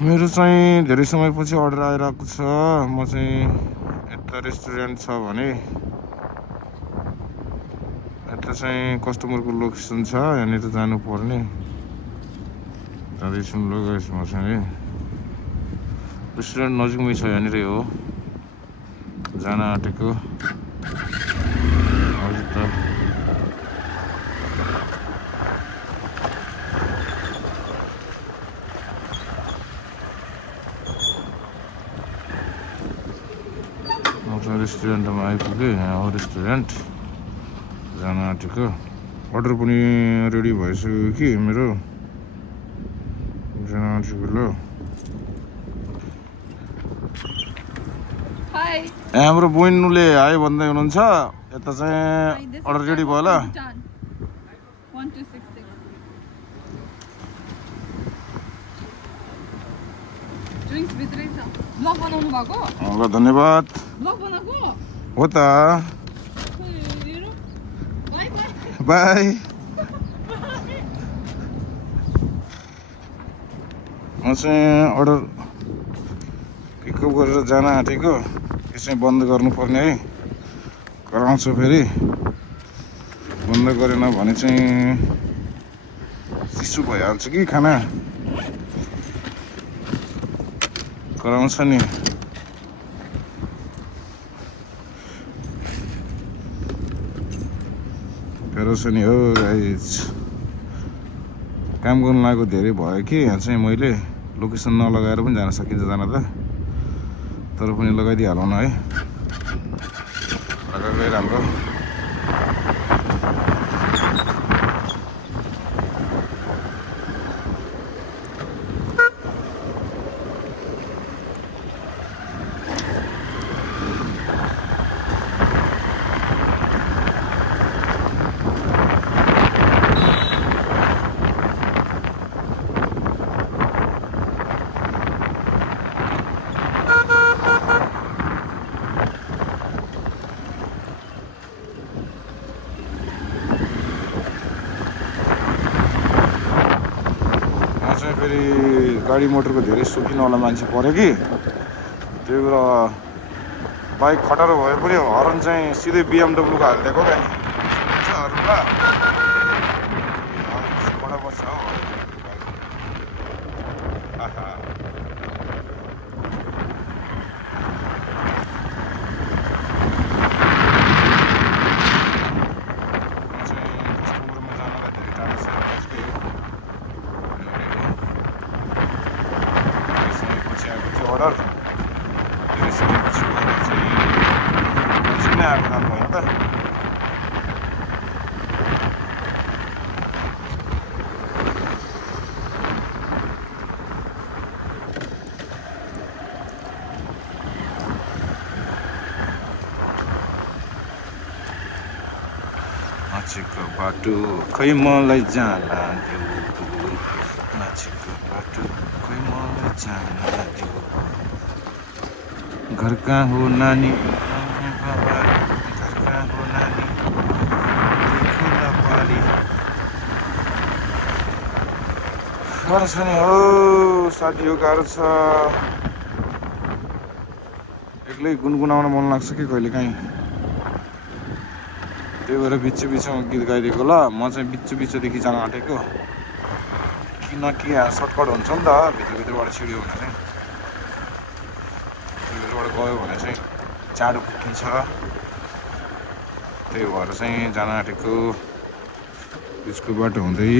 मेरो चाहिँ धेरै समयपछि अर्डर आइरहेको छ। म चाहिँ यता रेस्टुरेन्ट छ भने यता चाहिँ कस्टमरको लोकेसन छ, यहाँनिर जानुपर्ने। जाँदैछु ल गाइस, म चाहिँ रेस्टुरेन्ट नजिकमै छ, यहाँनिरै हो जान आँटेको। हजुर त रेस्टुरेन्टमा आइपुगेँ। यहाँ हो रेस्टुरेन्ट, जान आँटेको। अर्डर पनि रेडी भइसक्यो कि मेरो, जान आँटेको ल। यहाँ हाम्रो बहिनीले आयो भन्दै हुनुहुन्छ। यता चाहिँ अर्डर रेडी भयो होला। ल धन्यवाद। हो त, बाई। म चाहिँ अर्डर पिकअप गरेर जान आँटेको। यो चाहिँ बन्द गर्नुपर्ने है, कराउँछ फेरि। बन्द गरेन भने चाहिँ चिसो भइहाल्छ कि खाना, कराउँछ नि। कराउँछ नि हो गाइस। काम गर्नु लागेको धेरै भयो कि यहाँ चाहिँ मैले लोकेसन नलगाएर पनि जान सकिन्छ जान त, तर पनि लगाइदिइहालौँ न है। लगाएकै राम्रो। फेरि गाडी मोटरको धेरै सोखिनवाला मान्छे पऱ्यो कि, त्यही भएर बाइक खटारो भए पनि हर्न चाहिँ सिधै BMW को हालिदिएको क्या। बडा पर्छ हो। अर्डर धेरै समयपछि मैले चाहिँ नजिक नै आएको काम भयो त। नाचेको बाटो खै मलाई जान देऊ, नाचेको बाटो खै मलाई जान देऊ। घर कहाँ हो नानी, घर कहाँ हो नानी, देखुला पारी। गाह्रो छ नि हो साथी, हो गाह्रो छ। एक्लै गुनगुनाउन मन लाग्छ कि कहिले काहीँ, त्यही भएर बिच बिचमा गीत गाइदिएको ल। म चाहिँ बिचदेखि जान आँटेको, किनकि यहाँ सर्टकट हुन्छ नि त, भित्रबाट छिड्यो भने चाहिँ, भित्रबाट गयो भने चाहिँ चाँडो पुग्छ। त्यही भएर चाहिँ जान आँटेको बिचको बाटो हुँदै।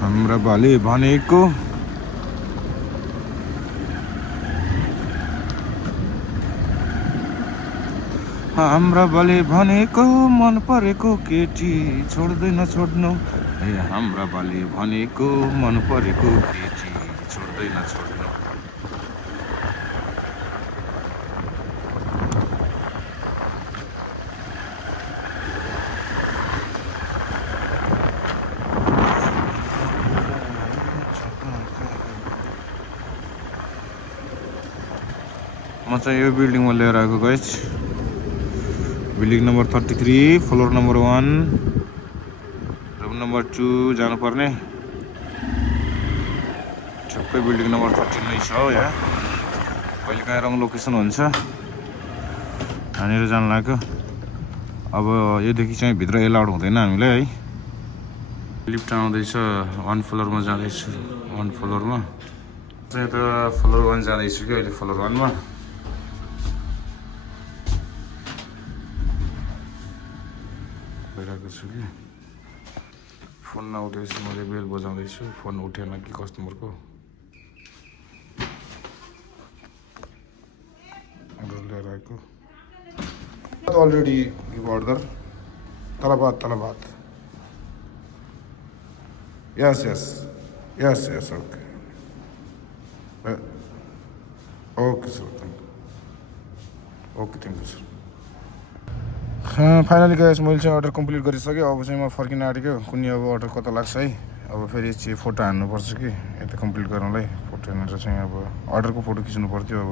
हाम्रा बाले भनेको हाम्रा बाले भनेको मन परेको केटी छोड्दैन छोड्नु। ए हाम्रा बाले भनेको मन परेको केटी छोड्दैन छोड्नु। म चाहिँ यो बिल्डिङमा लिएर आएको guys. Building number 33, floor number 1, room number 2 जानुपर्ने। ठ्याक्कै बिल्डिङ नम्बर 13 नै छ हो यहाँ। कहिले काहीँ रङ लोकेसन हुन्छ, यहाँनिर जानु लाग्यो। अब योदेखि चाहिँ भित्र एलाउड हुँदैन हामीलाई है। लिफ्ट आउँदैछ, 1 फ्लोरमा जाँदैछु। 1 फ्लोरमा चाहिँ त फ्लोर 1 जाँदैछु कि अहिले फ्लोर 1 मा। गइरहेको छु कि फोन नउठेपछि मैले बेल बजाउँदैछु, फोन उठेन कि कस्टमरको। अर्डर लिएर आएको already order. Talabat yes okay okay sir, thank you sir. Finally guys मैले चाहिँ अर्डर कम्प्लिट गरिसकेँ। अब चाहिँ म फर्किन आँटेको। कुनै अब अर्डर कता लाग्छ है। अब फेरि चाहिँ फोटो हान्नुपर्छ कि यता कम्प्लिट गर्नलाई। फोटो हानेर चाहिँ अब अर्डरको फोटो खिच्नु पर्थ्यो। अब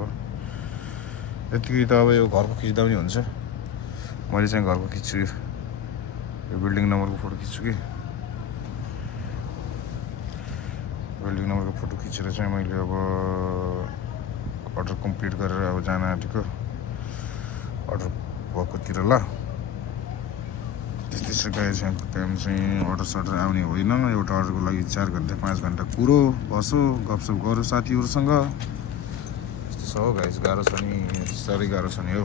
यतिकै त अब यो घरको खिच्दा पनि हुन्छ। मैले चाहिँ घरको खिच्छु, यो बिल्डिङ नम्बरको फोटो खिच्छु कि। बिल्डिङ नम्बरको फोटो खिचेर चाहिँ मैले अब अर्डर कम्प्लिट गरेर अब जान आँटेको अर्डर भएकोतिर। ल त्यस्तै गए चाहिँ टाइम चाहिँ अर्डर आउने होइन। एउटा अर्डरको लागि 4 घन्टा 5 घन्टा कुरो बसो गफसप गऱ्यो साथीहरूसँग। यस्तो छ हो गाइस, गाह्रो छ नि, साह्रै गाह्रो छ नि हौ।